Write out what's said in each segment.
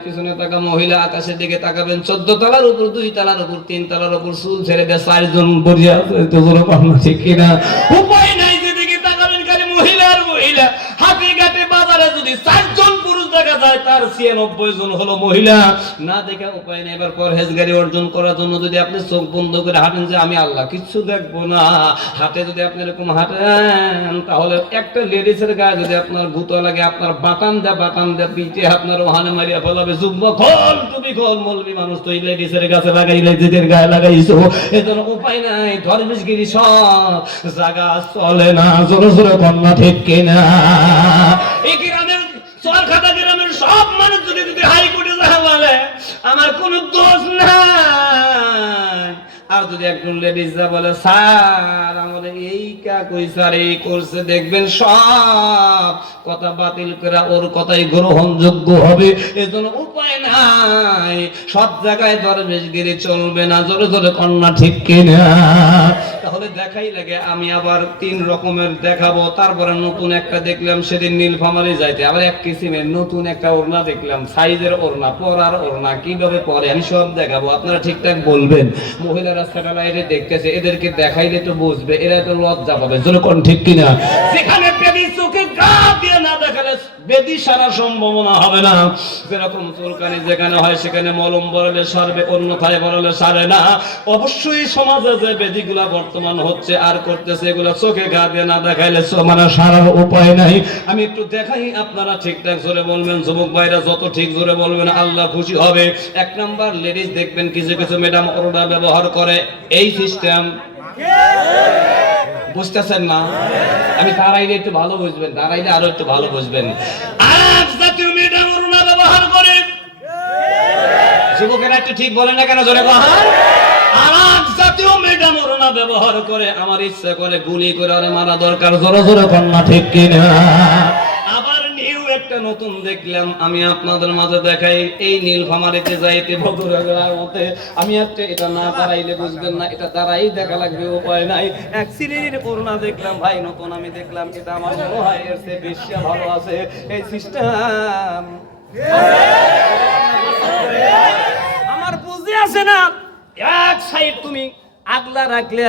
পিছনে তাকা মহিলা আকাশের দিকে তাকাবেন, চোদ্দ তলার উপর, দুই তলার উপর, তিন তলার উপর চুল ছেড়ে দেয় চারজন বরিয়া ঠিক কিনা? উপায় নাই যেদিকে তাকাবেন খালি মহিলা আর মহিলা হাতে ঘাটে বাজারে যদি চারজন পুরুষ তার ছিয়ানব্বই জন হলো মহিলা। না দেখে উপায় নেই, এবার পরহেজগারি অর্জন করার জন্য যদি আপনি চোখ বন্ধ করে হাঁটেন যে আমি আল্লাহ কিচ্ছু দেখব না, হাটে যদি আপনি এরকম হাঁটেন, তাহলে একটা লেডিসের গায়ে যদি আপনার গুতো লাগে, আপনার বাটাম দেয় বাটাম দেয় পিঠে আপনার ওহানে মারিয়া ফেলাবে, যুগ্ম খোল তুমি খোল, মলবি মানুষ তো লেডিসের গাছে লাগাই লেডিসের গায়ে লাগাইছো। এজন্য উপায় নাই ধর্মেশগিরি সব জায়গা চলে না, জোরে জোরে কন্যা ঠিক কিনা আমার কোনো দোষ নাই। আর যদি একজন লেডিস যা বলে, স্যার, আমাদের এই কা কই স্যার, এই করছে দেখবেন সব কথা বাতিল করা ওর কথাই গ্রহণযোগ্য হবে। এজন্য উপায় নাই। সব জায়গায় দরবেশগিরি চলবে না। জোরে জোরে কন্যা ঠিক কিনা? তাহলে দেখাই লাগে, আমি আবার তিন রকমের দেখাবো, তারপরে নতুন একটা দেখলাম, সেদিন নীলফামারি যাইতে। আবার এক কিসিমের নতুন একটা ওড়না দেখলাম, সাইজের ওড়না, পরার ওড়না, কীভাবে পরে, আমি সব দেখাবো, আপনারা ঠিকঠাক বলবেন। মহিলারা স্যাটেলাইটে দেখতেছে, এদেরকে দেখাইলে তো বুঝবে এরা তো লজ্জা পাবে যেরকম ঠিক কিনা? যেখানে বেবি চোখে গা দিয়ে না দেখালে বেদি সারা সম্ভাবনা হবে না। যেরকম চুলকানি যেখানে হয়, সেখানে মলম বরলে সারবে, অন্যথায় বরলে সারে না। অবশ্যই সমাজে যে বেদিগুলা বর্তমান হচ্ছে, আর করতেছে, এগুলো চোখে গা দিয়ে না দেখাইলে মানে সারার উপায় নাই। আমি একটু দেখাই আপনারা ঠিকঠাক জোরে বলবেন, যুবক ভাইরা যত ঠিক জোরে বলবেন, আল্লাহ খুশি হবে। এক নাম্বার লেডিস দেখবেন, কিছু কিছু ম্যাডাম ওরডা ব্যবহার করে। এই সিস্টেম বুঝতেছেন না? আমি তার আইলে একটু ভালো বুঝবেন তার আইলে আরও একটু ভালো বুঝবেন। ব্যবহার করে যুবকেরা একটু ঠিক বলে না কেন জোরে কহার জাতীয় ব্যবহার করে আমার ইচ্ছা করে গুলি করে মারা দরকার, জোরে জোরে কন্যা ঠিক কিনা? একটা নতুন দেখলাম, আমি আপনাদের মাঝে দেখাই, এই নীল নীলফামারিতে যাইতে মতে, আমি একটা এটা না দাঁড়াইলে বুঝবেন না, এটা দাঁড়াই দেখা লাগবে, উপায় নাই। এক শ্রেণির করোনা দেখলাম, ভাই, নতুন আমি দেখলাম, এটা আমার মনে হয় এর চেয়ে বেশি ভালো আছে, এই সিস্টেম। আমার বুঝে আছে না। এক সাইড তুমি আগলা রাখলে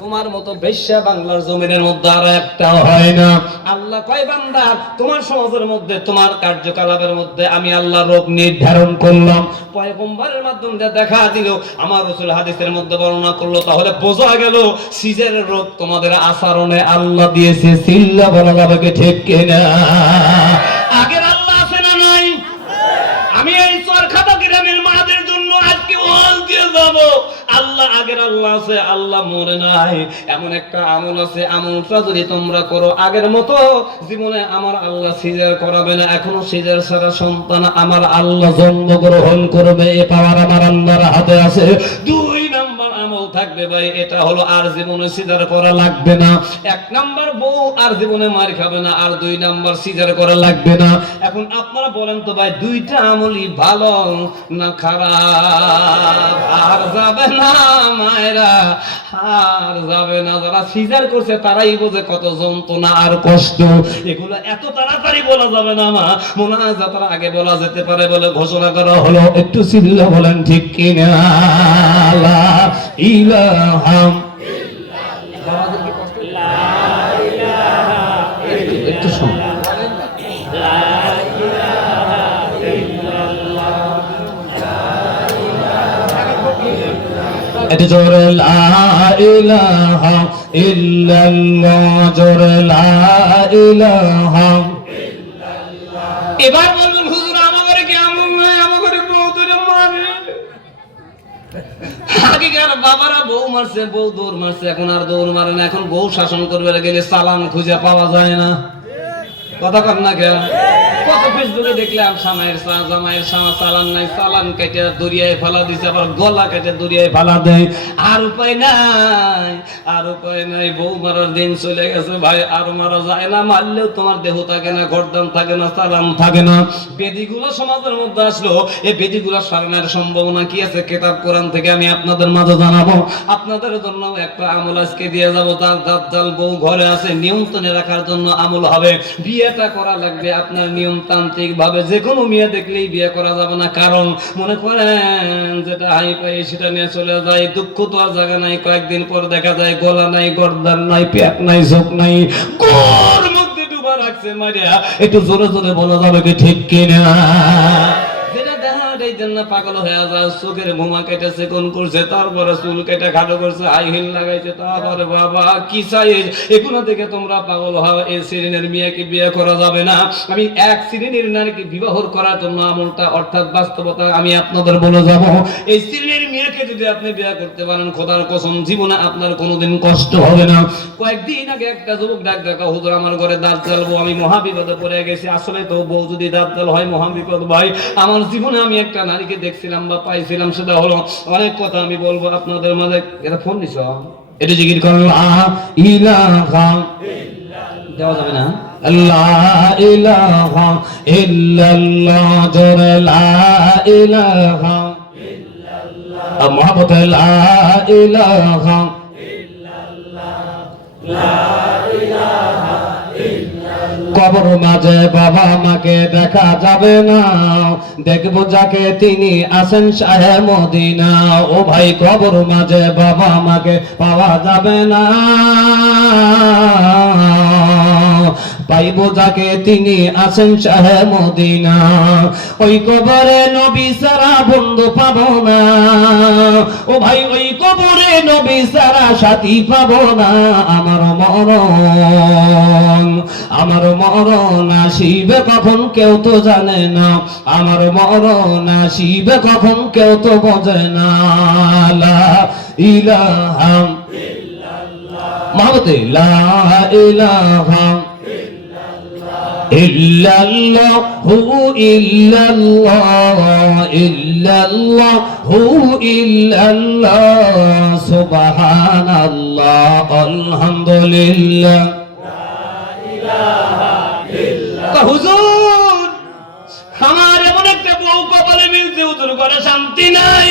তোমার মতো বেশ্যা বাংলার জমিনের মধ্যে আর একটা হয় না। আল্লাহ কয়, বান্দা, তোমার সমাজের মধ্যে, তোমার কার্যকলাপের মধ্যে আমি আল্লাহ রোগ নির্ধারণ করলাম। পয়গম্বরের মাধ্যমে দিয়ে দেখা দিল, আমার রসুল হাদিসের মধ্যে বর্ণনা করল, তাহলে বোঝা গেল, সিজের রোগ তোমাদের আচরণে আল্লাহ দিয়েছে। সিল্লা বলা যাবে ঠিক কিনা? আল্লাহ আগের আল্লাহ আছে, আল্লাহ মরে নাই। এমন একটা আমল আছে, আমলটা যদি তোমরা করো আগের মতো, জীবনে আমার আল্লাহ সিজার করাবে না। এখনও সিজার ছাড়া সন্তান আমার আল্লাহ জন্মগ্রহণ করবে, এ পাওয়ার আমার আল্লাহর হাতে আছে। দুই আমল থাকবে ভাই, এটা হলো আর জীবনে সিজার করা লাগবে না। এক নাম্বার বউ আর জীবনে মার খাবে না, আর দুই নাম্বার সিজার করা লাগবে না। এখন আপনারা বলেন তো ভাই, দুইটা আমলই ভালো না খারাপ? আর যাবে না মায়েরা, আর যাবে না। যারা সিজার করছে, তারাই বোঝে কত যন্ত্রণা আর কষ্ট। এগুলো এত তাড়াতাড়ি বলা যাবে না মা। মনে হয় যাত্রা আগে বলা যেতে পারে বলে ঘোষণা করা হলো। একটু সিল্লা বলেন ঠিক কিনা? লা ইলাহাম একটু- শুন। একটু জোরে ইলাহা ইল্লাল্লাহ। এবার বলবেন হুজুর আমাদের কি আমল নাই আমাদের বউ ধরে মারে আগেকার বাবারা বউ মারছে, বউ দৌড় মারছে, এখন আর দৌড় মারে না, এখন বউ শাসন করবে গেলে সালাম খুঁজে পাওয়া যায় না। কথা কর না কেন? দেখলাম চালান নাই, চালান কেটে দরিয়ায় ফেলা দিছে, আবার গলা কেটে দরিয়ায় ফেলা দেয়। আর উপায় নাই, আর উপায় নাই, বউ মারার দিন চলে গেছে ভাই, আর মারা যায় না, মারলেও তোমার দেহ থাকে না থাকে না, চালান থাকে না। বেদিগুলো সমাজের মধ্যে আসলো, এই বেদিগুলো সারানোর সম্ভাবনা কি আছে? কেতাব, কোরআন থেকে আমি আপনাদের মাঝে জানাব। আপনাদের জন্য একটা আমল আজকে দিয়ে যাব। যার দাঁত বউ ঘরে আছে, নিয়ন্ত্রণে রাখার জন্য আমল হবে। বিয়েটা করা লাগবে, আপনার নিয়ম নিয়মতান্ত্রিক ভাবে যে কোনো মেয়ে দেখলেই বিয়ে করা যাবে না। কারণ মনে করেন যেটা হাই পাই সেটা নিয়ে চলে যায়, দুঃখ তো আর জায়গা নাই। কয়েকদিন পর দেখা যায় গলা নাই, গর্দান নাই, পেট নাই চোখ নাই। গোর মধ্যে ডুবা রাখছে মারিয়া একটু জোরে জোরে বলা যাবে কি ঠিক কিনা? পাগল হয়ে চোখের করছে, তারপরে চুল কেটে খাটো করছে হাই হিল লাগাইছে, তারপরে বাবা, কি চাই এগুলো থেকে তোমরা পাগল হও এই শ্রেণির মেয়েকে বিয়ে করা যাবে না। আমি এক শ্রেণির নারীকে বিবাহ করার জন্য আমলটা, অর্থাৎ বাস্তবতা আমি আপনাদের বলে যাব। এই শ্রেণির মেয়েকে যদি আপনি বিয়ে করতে পারেন, খোদার কসম, জীবনে আপনার কোনোদিন কষ্ট হবে না। কয়েকদিন আগে একটা যুবক ডাক দেখা, হুজুর, আমার ঘরে দাঁত জ্বালবো, আমি মহাবিপদে পড়ে গেছি। আসলে তো বউ যদি দাঁত জ্বাল হয়, মহাবিপদ ভাই, আমার জীবনে আমি একটা নারীকে দেখছিলাম বা পাইছিলাম সেটা হলো অনেক কথা আমি বলব আপনাদের মাঝে। এটা ফোন দিছ? এটা জিকির করলাম ইলাহা দেওয়া যাবে না। আল্লাহ ইলাহা ইল্লাল্লাহ জোরে লা ইলাহা। ইল্লাল্লাহ মুহাম্মদ লা ইলাহা। কবর মাঝে বাবা আমাকে দেখা যাবে না। দেখব যাকে তিনি আসেন সাহেব মদিনা। ও ভাই, কবর মাঝে বাবা আমাকে পাওয়া যাবে না। পাইব যাকে তিনি আছেন শাহে মদিনা। ওই কবরে নবী সারা বন্ধু পাবো না। ও ভাই, ওই কবরে নবী সারা সাথী পাবো না। আমার মরণ আমার মরণ আসিবে কখন কেউ তো জানে না। আমার মরণ আসিবে কখন কেউ তো বোঝে না। লা ইলাহা মাহমুদ লা ইলাহা ইল্লাল্লাহু ইল্লাল্লাহ ইল্লাল্লাহু ইল্লাল্লাহ, সুবহানাল্লাহ, আলহামদুলিল্লাহ। হুজুর, আমার এমন একটা বউ কপালে মিলছে হুজুর করে শান্তি নাই।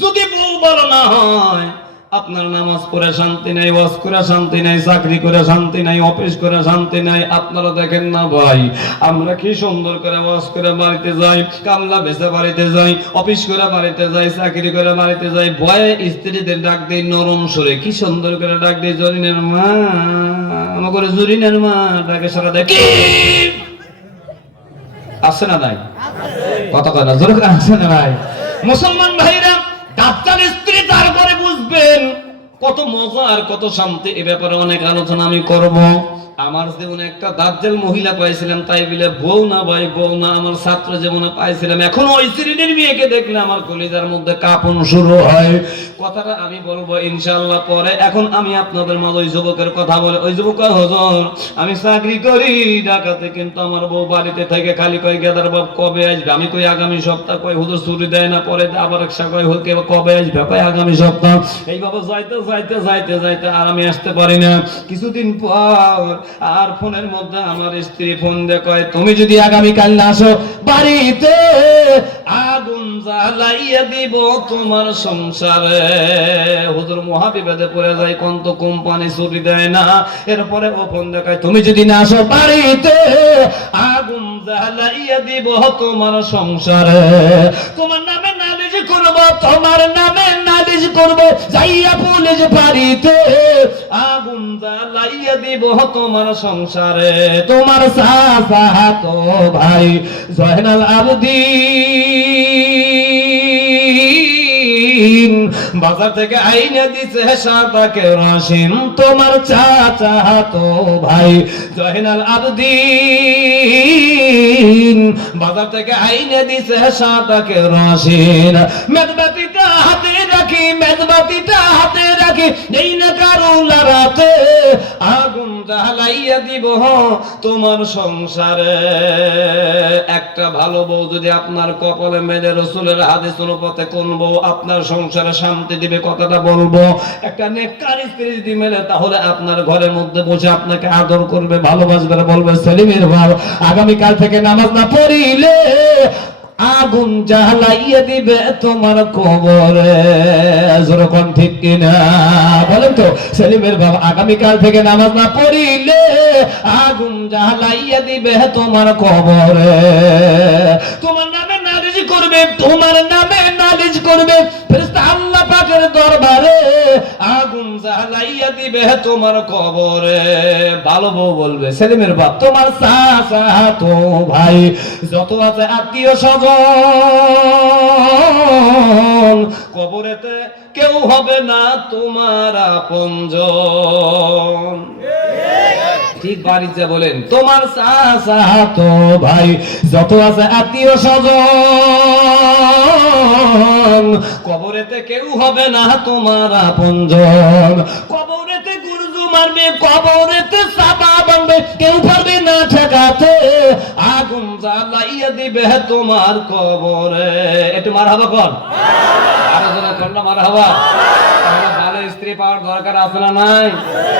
যদি বউ বলো না হয় আপনার নামাজ পড়ে শান্তি নাই ওয়াজ করে শান্তি নাই চাকরি করে শান্তি নাই অফিস করে শান্তি নাই আপনারা দেখেন না ভাই আমরা কি সুন্দর করে ওয়াজ করে বাড়িতে যাই কামলা বেচে বাড়িতে যাই অফিস করে বাড়িতে যাই চাকরি করে বাড়িতে যাই ভয়ে স্ত্রীদের ডাক দেই নরম সুরে কি সুন্দর করে ডাক দেই জরিনের মা আমার করে জরিনের মা ডাকে সারা দেয় কি? আছে না নাই? কথা না জোরে করে আছে না নাই? মুসলমান ভাইরা ডাক্তার কত মজা আর কত শান্তি এ ব্যাপারে অনেক আলোচনা আমি করব। আমার যেমন একটা দাজ্জাল মহিলা পাইছিলাম, তাই বলে, বউ না ভাই, বউ না, আমার ছাত্র যেমন পাইছিলাম। এখন ওই শ্রেণির মেয়েকে দেখলে আমার কলিজার মধ্যে কাঁপন শুরু হয়। কথাটা আমি বলব, ইনশাআল্লাহ, পরে এখন আমি আপনাদের মাঝে ওই যুবকের কথা বলে, ওই যুবক, হুজুর, আমি চাকরি করি, ঢাকাতে কিন্তু আমার বউ বাড়িতে থেকে খালি কয়, গেদার বাপ কবে আসবে? আমি কই, আগামী সপ্তাহ কই হুজুর ছুটি দেয় না, পরে আবার একসা কয় হুকে কবে আসবে? কয়, আগামী সপ্তাহ। এইভাবে যাইতে যাইতে যাইতে যাইতে, আর আমি আসতে পারি না। কিছুদিন পর আর ফোনের মধ্যে আমার স্ত্রী ফোন দিয়ে কয়, তুমি যদি আগামী কাল না আসো, বাড়িতে আগুন জ্বালাইয়া দিব তোমার সংসারে। হুজুর মহাবিপদে পড়ে যায় কোন তো কোম্পানি ছুটি দেয় না। এরপরে ও ফোন দেখায় তুমি যদি না আসো, বাড়িতে আগুন জ্বালাইয়া দিব তোমার সংসারে। তোমার নামে নালিশ করব, তোমার করব, যাইয়া পুলিশ বাড়িতে আগুন জ্বালাইয়া দিব তোমার সংসারে। তোমার সাসা তো ভাই জয়নাল আবদিন। বাজার থেকে আইনে দিছে সাদাকে রসিন তোমার চাচা তো ভাই জয়নাল আবদিন। বাজার থেকে আইনে দিছে সাদাকে রসিন মেদবাতিটা হাতে রাখি মেদবাতিটা হাতে রাখি এই না কারও লড়াতে। আগুন জ্বালাইয়া দিব তোমার সংসারে। একটা ভালো বউ যদি আপনার কপালে মেলে রসুলের হাদিস অনুপাতে কোন বউ আপনার সংসারে শান্তি দিবে কথাটা বলব? একটা নেককার স্ত্রী যদি মেলে, তাহলে আপনার ঘরের মধ্যে বসে আপনাকে আদর করবে, ভালোবাসবে বলবে, সেলিমের ভাব আগামীকাল থেকে নামাজ না পড়িলে আগুন জ্বালাইয়া দিবে তোমার কবরে। যেরকম ঠিক কিনা? বলেন তো, সেলিমের বাবা, আগামীকাল থেকে নামাজ না পড়িলে আগুন জ্বালাইয়া দিবে তোমার কবরে। তোমার নামে করবে, তোমার নামে নালিশ করবে। ফেরেশতা আল্লাহ পাকের দরবারে আগুন জ্বালাইয়া দিবে তোমার কবরে। ভালো বউ বলবে, সেলিমের বাপ, তোমার চাচা, তো ভাই, যত আছে আত্মীয় স্বজন, কবরেতে কেউ হবে না তোমার আপনজন। ঠিক বাড়িতে বলেন, তোমার তো ভাই, যত আছে আত্মীয় স্বজন। কবরেতে কেউ হবে না তোমার আপনজন। কবরেতে গুরুজু মারবে, কবরেতে সাবা বানবে কেউ পারবে না ঠেকাতে। আগুন জ্বালাইয়া দিবে তোমার কবরে। একটু মার হাবা কর। আরও জনে কন্যা মার হাবা ভালো স্ত্রী পাওয়ার দরকার আছে না নাই?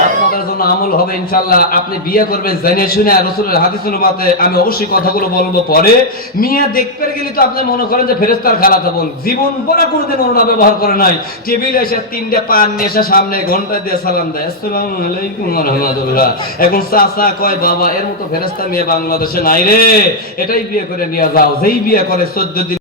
আপনাদের জন্য আমল হবে ইনশাল্লাহ আপনি বিয়ে করবেন, জেনে শুনে রসুলের হাদিস অনুপাতে আমি অবশ্যই কথাগুলো বলব পরে। মিয়া দেখতে গেলে তো আপনি মনে করেন যে ফেরেস্তার খালাতো বোন। জীবন পরা কোনোদিন ওরা ব্যবহার করে নাই। টেবিলে এসে তিনটে পান নিয়ে এসে সামনে ঘণ্টা দিয়ে সালাম দেয়, আসসালামু আলাইকুম রাহমাতুল্লাহ। এখন চাচা কয়, বাবা, এর মতো ফেরেস্তা মেয়ে বাংলাদেশে নাই রে। এটাই বিয়ে করে নিয়ে যাও। যেই বিয়ে করে, চোদ্দ দিন